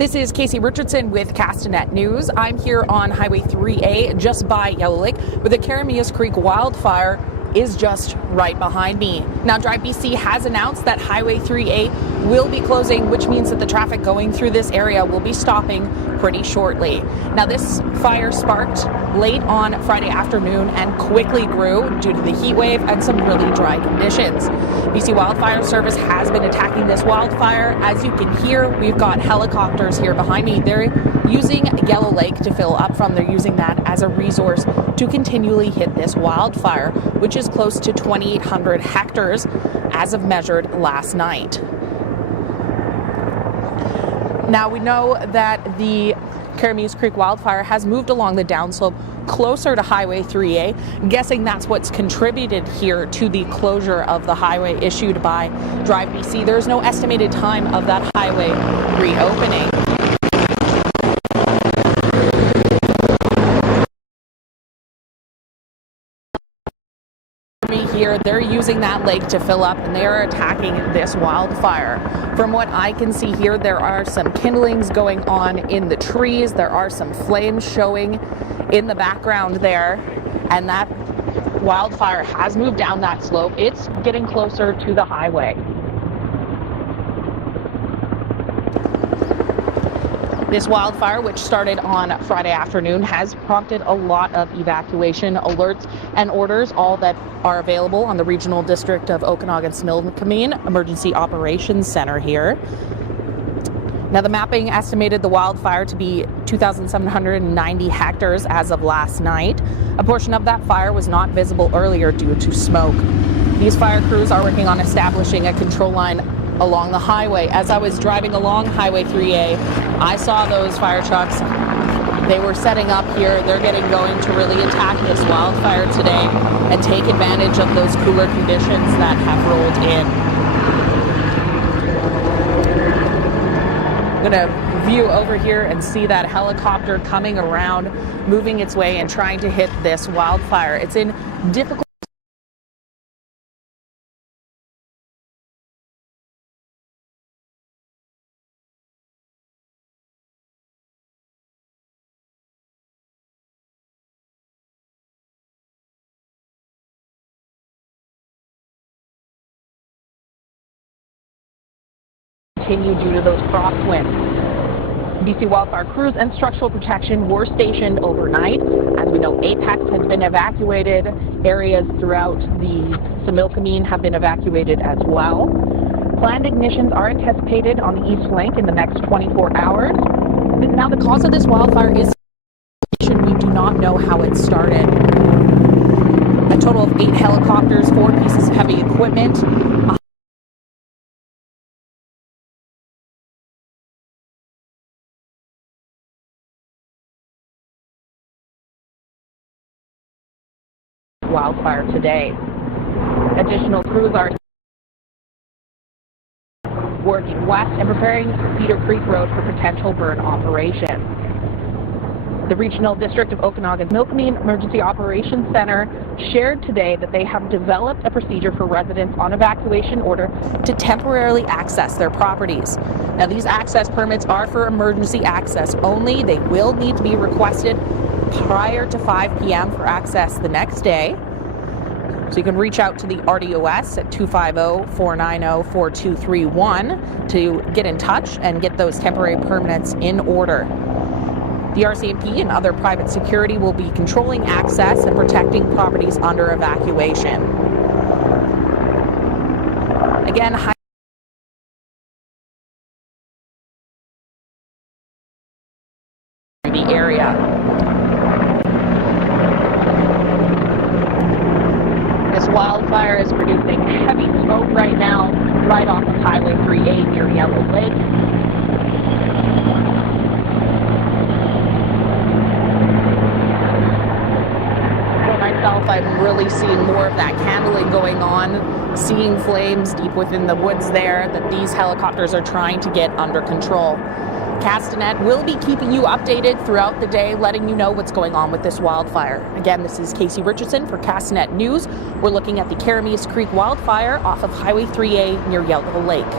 This is Casey Richardson with Castanet News. I'm here on Highway 3A just by Yellow Lake, where the Keremeos Creek wildfire is just right behind me. Now, Drive BC has announced that Highway 3A will be closing, which means that the traffic going through this area will be stopping pretty shortly. Now, this fire sparked late on Friday afternoon and quickly grew due to the heat wave and some really dry conditions. BC Wildfire Service has been attacking this wildfire. As you can hear, we've got helicopters here behind me. They're using Yellow Lake to fill up from. They're using that as a resource to continually hit this wildfire, which is close to 2,800 hectares as of measured last night. Now, we know that the Keremeos Creek wildfire has moved along the downslope closer to Highway 3A. I'm guessing that's what's contributed here to the closure of the highway issued by Drive BC. There's no estimated time of that highway reopening. Here, they're using that lake to fill up and they are attacking this wildfire. From what I can see here, there are some kindlings going on in the trees. There are some flames showing in the background there, and that wildfire has moved down that slope. It's getting closer to the highway. This wildfire, which started on Friday afternoon, has prompted a lot of evacuation alerts and orders, all that are available on the Regional District of Okanagan-Similkameen Emergency Operations Center here. Now, the mapping estimated the wildfire to be 2,790 hectares as of last night. A portion of that fire was not visible earlier due to smoke. These fire crews are working on establishing a control line along the highway. As I was driving along Highway 3A, I saw those fire trucks. They were setting up here. They're getting going to really attack this wildfire today and take advantage of those cooler conditions that have rolled in. I'm going to view over here and see that helicopter coming around, moving its way and trying to hit this wildfire. It's in difficult continue due to those crosswinds. BC wildfire crews and structural protection were stationed overnight. As we know, Apex has been evacuated. Areas throughout the Similkameen have been evacuated as well. Planned ignitions are anticipated on the East Flank in the next 24 hours. Now, the cause of this wildfire is we do not know how it started. A total of 8 helicopters, 4 pieces of heavy equipment, wildfire today. Additional crews are working west and preparing Cedar Creek Road for potential burn operation. The Regional District of Okanagan-Similkameen Emergency Operations Center shared today that they have developed a procedure for residents on evacuation order to temporarily access their properties. Now, these access permits are for emergency access only. They will need to be requested prior to 5 p.m. for access the next day. So you can reach out to the RDOS at 250-490-4231 to get in touch and get those temporary permits in order. The RCMP and other private security will be controlling access and protecting properties under evacuation. Again, the area. This wildfire is producing heavy smoke right now, right off of Highway 3A near Yellow Lake. For myself, I'm really seeing more of that candling going on, seeing flames deep within the woods there that these helicopters are trying to get under control. Castanet will be keeping you updated throughout the day, letting you know what's going on with this wildfire. Again, this is Casey Richardson for Castanet News. We're looking at the Keremeos Creek wildfire off of Highway 3A near Yellow Lake.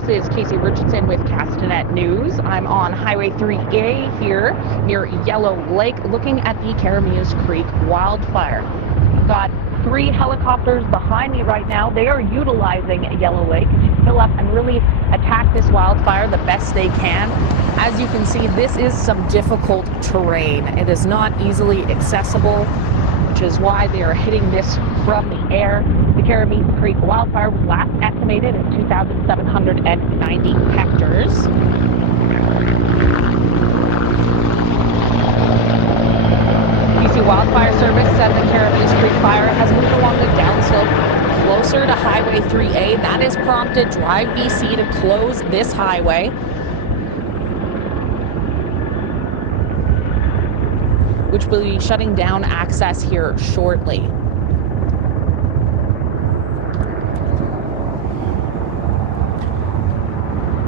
This is Casey Richardson with Castanet News. I'm on Highway 3A here near Yellow Lake looking at the Keremeos Creek wildfire. I've got 3 helicopters behind me right now. They are utilizing Yellow Lake to fill up and really attack this wildfire the best they can. As you can see, this is some difficult terrain. It is not easily accessible, which is why they are hitting this from the air. The Keremeos Creek wildfire was last estimated at 2,790 hectares. BC Wildfire Service said the Keremeos Creek fire has moved along the downslope closer to Highway 3A. That has prompted Drive BC to close this highway. Which will be shutting down access here shortly.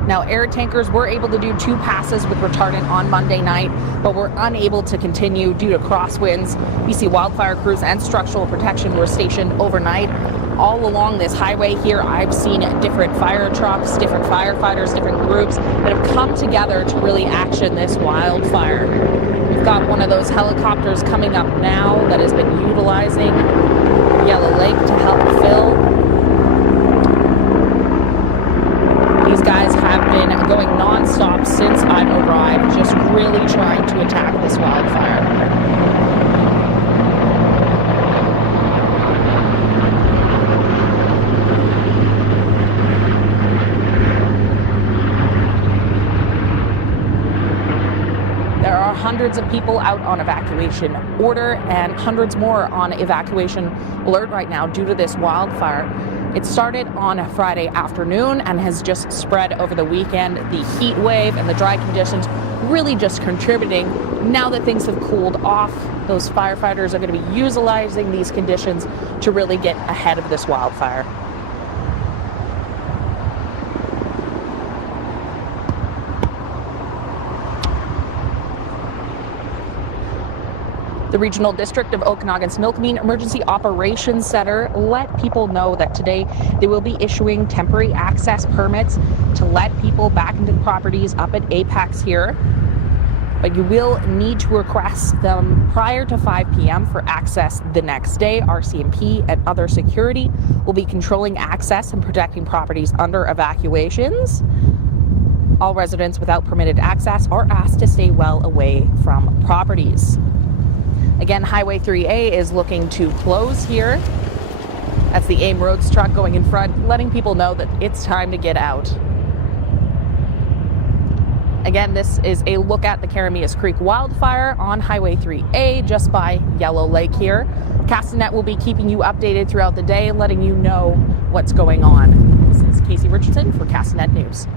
Now, air tankers were able to do 2 passes with retardant on Monday night, but were unable to continue due to crosswinds. BC wildfire crews and structural protection were stationed overnight. All along this highway here, I've seen different fire trucks, different firefighters, different groups that have come together to really action this wildfire. We've got one of those helicopters coming up now that has been utilizing Yellow Lake to help fill. These guys have been going non-stop since I've arrived, just really trying to attack this wildfire. There are hundreds of people out on evacuation order and hundreds more on evacuation alert right now due to this wildfire. It started on a Friday afternoon and has just spread over the weekend. The heat wave and the dry conditions really just contributing. Now that things have cooled off, those firefighters are going to be utilizing these conditions to really get ahead of this wildfire. The Regional District of Okanagan-Similkameen Emergency Operations Center let people know that today they will be issuing temporary access permits to let people back into properties up at Apex here. But you will need to request them prior to 5 p.m. for access the next day. RCMP and other security will be controlling access and protecting properties under evacuations. All residents without permitted access are asked to stay well away from properties. Again, Highway 3A is looking to close here. That's the AIM Roads truck going in front, letting people know that it's time to get out. Again, this is a look at the Keremeos Creek wildfire on Highway 3A, just by Yellow Lake here. Castanet will be keeping you updated throughout the day, letting you know what's going on. This is Casey Richardson for Castanet News.